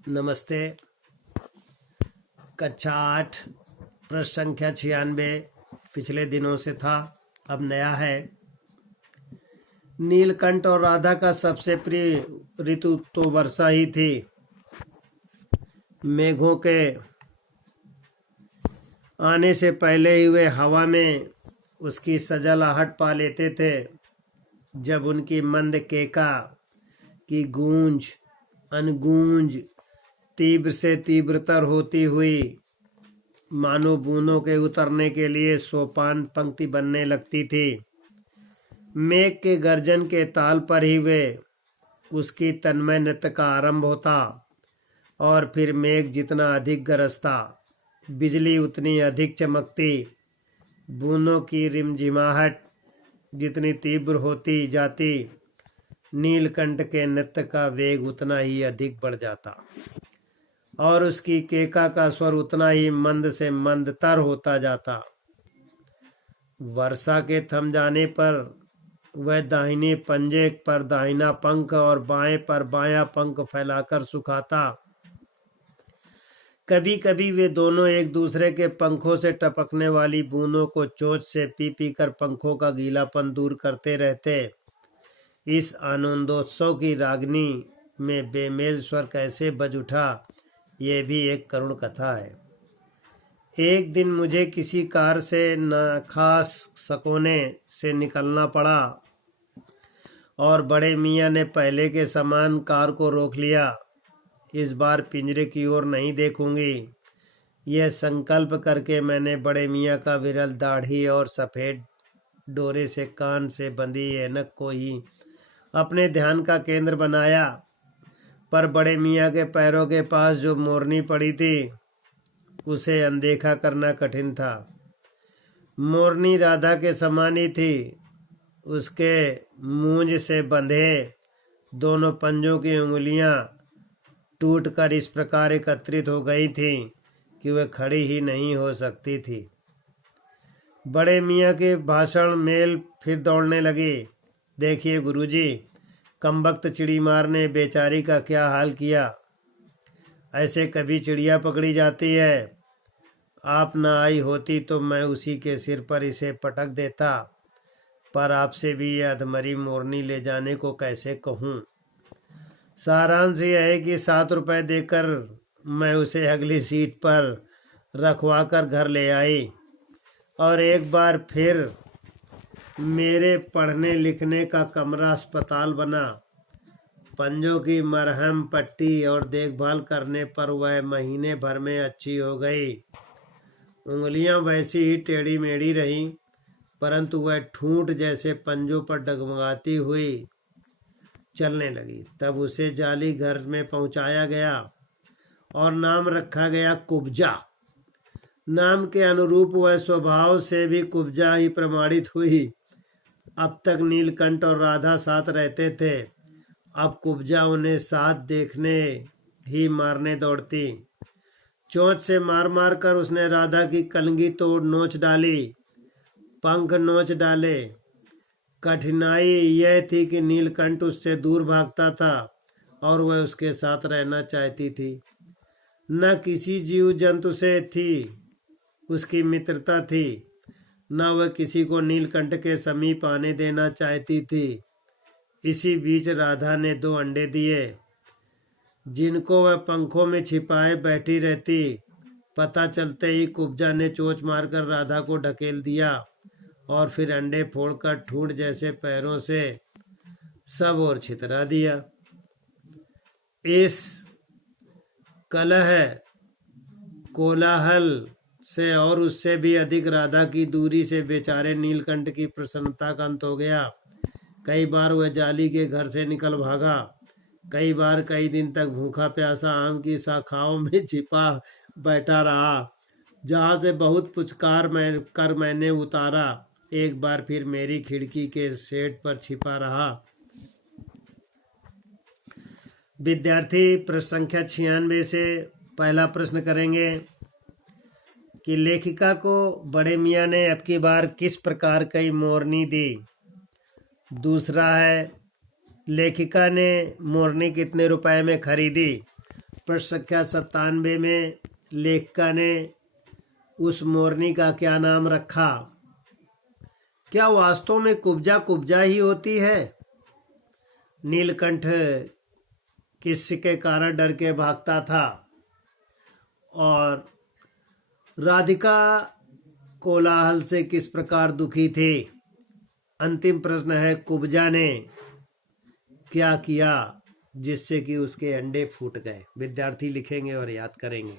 नमस्ते। कक्षा 8 प्रश्न संख्या 96 पिछले दिनों से था, अब नया है। नीलकंठ और राधा का सबसे प्रिय ऋतु तो वर्षा ही थी। मेघों के आने से पहले ही वे हवा में उसकी सजलाहट पा लेते थे। जब उनकी मंद केका की गूंज अनगूंज तीव्र से तीव्रतर होती हुई मानो बूंदों के उतरने के लिए सोपान पंक्ति बनने लगती थी। मेघ के गर्जन के ताल पर ही वे उसकी तन्मय नृत्य का आरंभ होता और फिर मेघ जितना अधिक गरजता, बिजली उतनी अधिक चमकती, बूंदों की रिमझिमाहट जितनी तीव्र होती जाती, नीलकंठ के नृत्य का वेग उतना ही अधिक बढ़ जाता और उसकी केका का स्वर उतना ही मंद से मंदतर होता जाता। वर्षा के थम जाने पर वह दाहिने पंजे पर दाहिना पंख और बाएं पर बायां पंख फैलाकर सुखाता। कभी कभी वे दोनों एक दूसरे के पंखों से टपकने वाली बूंदों को चोंच से पी पी कर पंखों का गीलापन दूर करते रहते। इस आनंदोत्सव की रागनी में बेमेल स्वर कैसे बज उठा, ये भी एक करुण कथा है। एक दिन मुझे किसी कार से नाखास सकोने से निकलना पड़ा और बड़े मियाँ ने पहले के समान कार को रोक लिया। इस बार पिंजरे की ओर नहीं देखूंगी, यह संकल्प करके मैंने बड़े मियाँ का विरल दाढ़ी और सफ़ेद डोरे से कान से बंधी ऐनक को ही अपने ध्यान का केंद्र बनाया। पर बड़े मियाँ के पैरों के पास जो मोरनी पड़ी थी, उसे अनदेखा करना कठिन था। मोरनी राधा के समान ही थी। उसके मूंज से बंधे दोनों पंजों की उंगलियां टूटकर इस प्रकार एकत्रित हो गई थीं कि वह खड़ी ही नहीं हो सकती थी। बड़े मियाँ के भाषण मेल फिर दौड़ने लगी। देखिए गुरुजी, कमबख्त चिड़ी मार ने बेचारी का क्या हाल किया। ऐसे कभी चिड़िया पकड़ी जाती है। आप ना आई होती तो मैं उसी के सिर पर इसे पटक देता, पर आपसे भी यह अधमरी मोरनी ले जाने को कैसे कहूँ। सारांश यह है कि 7 रुपए देकर मैं उसे अगली सीट पर रखवा कर घर ले आई और एक बार फिर मेरे पढ़ने लिखने का कमरा अस्पताल बना। पंजों की मरहम पट्टी और देखभाल करने पर वह महीने भर में अच्छी हो गई। उंगलियां वैसी ही टेढ़ी मेढ़ी रहीं, परंतु वह ठूंठ जैसे पंजों पर डगमगाती हुई चलने लगी। तब उसे जाली घर में पहुंचाया गया और नाम रखा गया कुब्जा। नाम के अनुरूप वह स्वभाव से भी कुब्जा ही प्रमाणित हुई। अब तक नीलकंठ और राधा साथ रहते थे, अब कुब्जा उन्हें साथ देखने ही मारने दौड़ती। चोंच से मार मार कर उसने राधा की कलंगी तोड़ नोच डाली, पंख नोच डाले। कठिनाई यह थी कि नीलकंठ उससे दूर भागता था और वह उसके साथ रहना चाहती थी। न किसी जीव जंतु से थी उसकी मित्रता थी, न वह किसी को नीलकंठ के समीप आने देना चाहती थी। इसी बीच राधा ने 2 अंडे दिए, जिनको वह पंखों में छिपाए बैठी रहती। पता चलते ही कुब्जा ने चोंच मारकर राधा को ढकेल दिया और फिर अंडे फोड़कर ठूंठ जैसे पैरों से सब और छितरा दिया। इस कलह कोलाहल से और उससे भी अधिक राधा की दूरी से बेचारे नीलकंठ की प्रसन्नता का अंत हो गया। कई बार वह जाली के घर से निकल भागा, कई बार कई दिन तक भूखा प्यासा आम की शाखाओं में छिपा बैठा रहा, जहाँ से बहुत पुचकार मैंने उतारा। एक बार फिर मेरी खिड़की के सेट पर छिपा रहा। विद्यार्थी प्रश्न संख्या 96 से पहला प्रश्न करेंगे कि लेखिका को बड़े मियाँ ने अब की बार किस प्रकार की मोरनी दी। दूसरा है, लेखिका ने मोरनी कितने रुपए में खरीदी। प्रश्न संख्या 97 में लेखिका ने उस मोरनी का क्या नाम रखा? क्या वास्तव में कुब्जा कुब्जा ही होती है? नीलकंठ किसके कारण डर के भागता था? और राधिका कोलाहल से किस प्रकार दुखी थी? अंतिम प्रश्न है, कुब्जा ने क्या किया जिससे कि उसके अंडे फूट गए? विद्यार्थी लिखेंगे और याद करेंगे।